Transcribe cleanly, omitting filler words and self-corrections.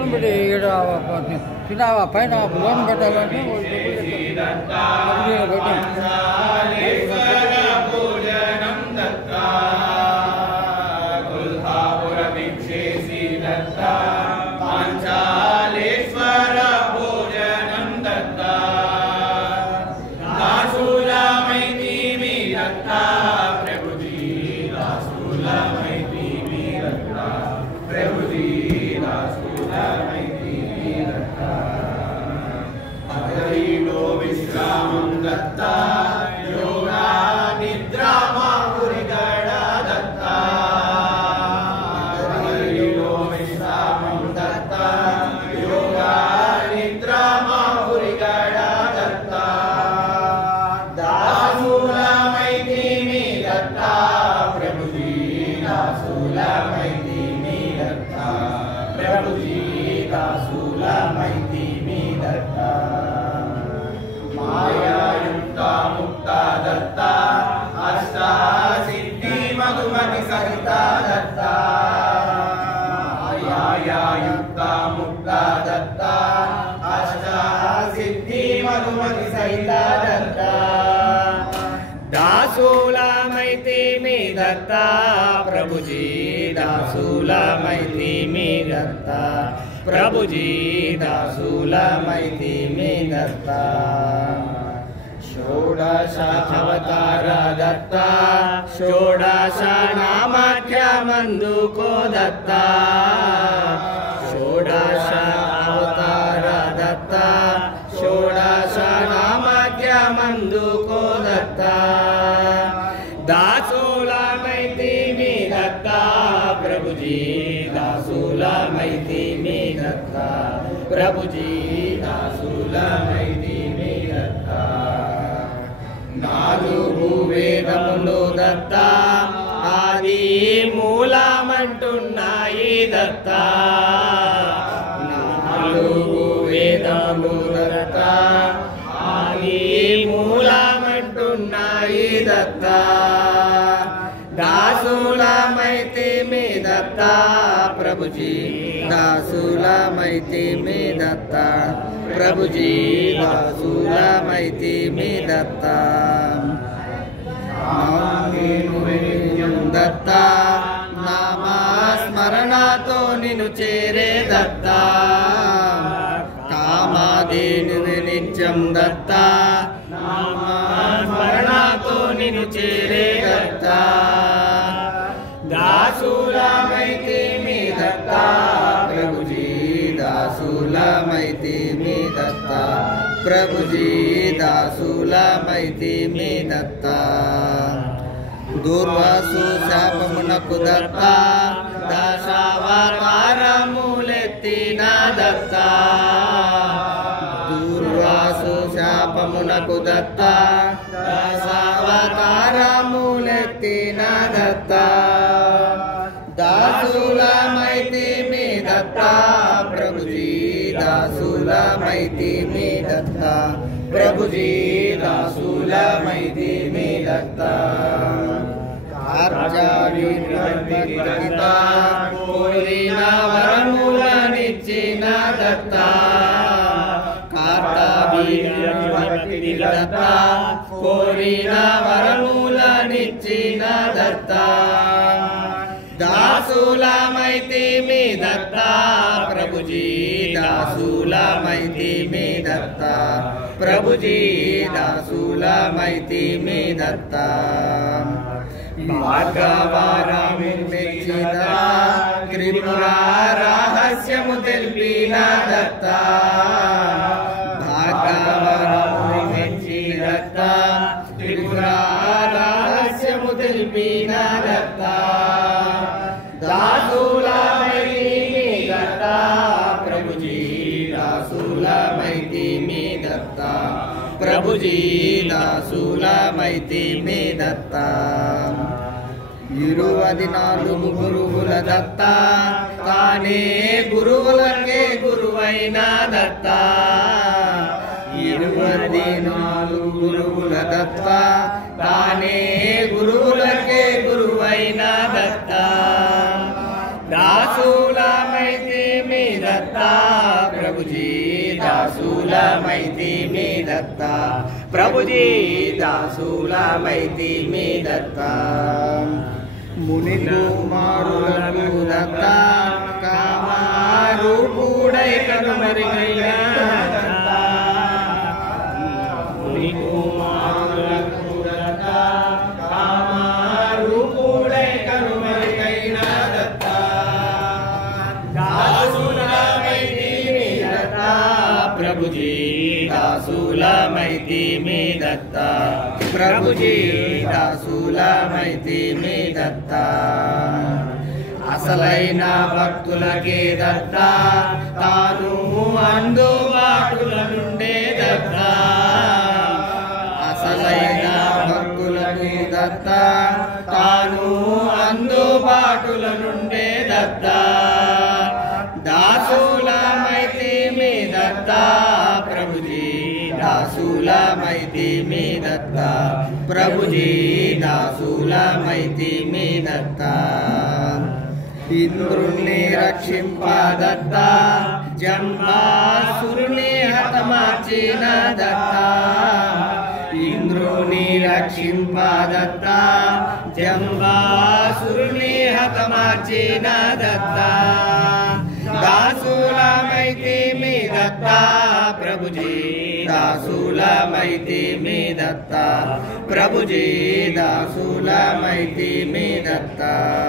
loan పెట్టి చిన్న పైన లోన్ పెట్టాలంటే दत्ता प्रभुजी दासूला माहिती मी दत्ता प्रभुजी दासूला माहिती मी दत्ता षोडश अवतार दत्ता षोडश नामाख्या मंदुको दत्ता षोडश अवतार दत्ता षोडश नामाख्या मंदुको दत्ता दासूला माहिती मी दत्ता प्रभुजी दासूला माहिती मी दत्ता प्रभुजी दासूला माहिती मी दत्ता నాలుగు వేదములు దత్తా ఆది మూలమంటున్నాయి దత్తా నాలుగు వేదములు దత్తా ఆది మూలమంటున్నాయి దత్తా दासूला माहिती मी दत्ता प्रभुजी दासूला माहिती मी दत्ता प्रभुजी दासूला माहिती मी दत्ता दत्ता नामस्मरणातो निनु चेरे दत्ता कामादीनु नित्यं दत्ता नामस्मरणातो निनु चेरे दत्ता दासूला माहिती मी दत्ता प्रभुजी दासूला माहिती मी दत्ता प्रभुजी दासूला माहिती मी दत्ता दुर्वासु शापमुनकु दत्ता दशावतारमुलेत्तिन दत्ता दुर्वासु शापमुनकु दत्ता दशावतारमुलेत्तिन दत्ता दासूला माहिती मी दत्ता प्रभुजी दासूला माहिती मी दत्ता प्रभुजी दासूला माहिती मी दत्ता अर्जाविता कोरिना वरमुलनिच्चिन दत्ता कार्तावीर्यवत्ति दत्ता कोरिना वरमुलनिच्चिन दत्ता दासूला माहिती मी दत्ता प्रभुजी दासूला माहिती मी दत्ता प्रभुजी दासूला माहिती मी दत्ता भागवारामिर्मेचिन त्रिपुरा रहस्यमु तेल्पिन दत्ता भागवारामिर्मेचिन दत्ता त्रिपुरा रहस्यमु तेल्पिन दत्ता दासूला माहिती मी दत्ता प्रभुजी दासूला माहिती मी दत्ता प्रभुजी दासूला माहिती मी दत्ता 24 గురువుల దత్తా తానే గురువులకే గురువైన దత్తా 24 గురువుల దత్తా తానే గురువులకే గురువైన దత్తా దాసుల మైతి మీ దత్తా दासूलमैती मी दत्ता प्रभुजी दासूलमैती मी दत्ता मुनि कुमारुలకు दत्ता कामारूपुडै कनुमरिगैना दत्ता मुनि कुमारुలకు दत्ता कामारूपुडै कनुमरिगैना दत्ता दासूलमैती मी दत्ता प्रभुजी दासूलमैती मी दत्ता प्रभुजी दासूलमैती मी दत्ता అసలైన భక్తులకే దత్తా తాను అందుబాటుల నుండే దత్తా అసలైన భక్తులకు దత్తా తాను అందుబాటుల నుండే దత్తా దాసులమైతి మీ దత్తా ప్రభుజీ దాసులమైతి మీ దత్తా ప్రభుజీ దాసులమైతి మీ దత్తా ఇంద్రుణ్ణి రక్షింప దత్తా జంబాసురుని హతమార్చిన దత్తా ఇంద్రుని రక్షింప దత్తా జంబాసురుని హతమార్చిన దత్తా దాసులమైతి మీ దత్తా ప్రభుజీ దాసులమైతి మీ దత్తా ప్రభుజీ దాసులమైతి మీ దత్తా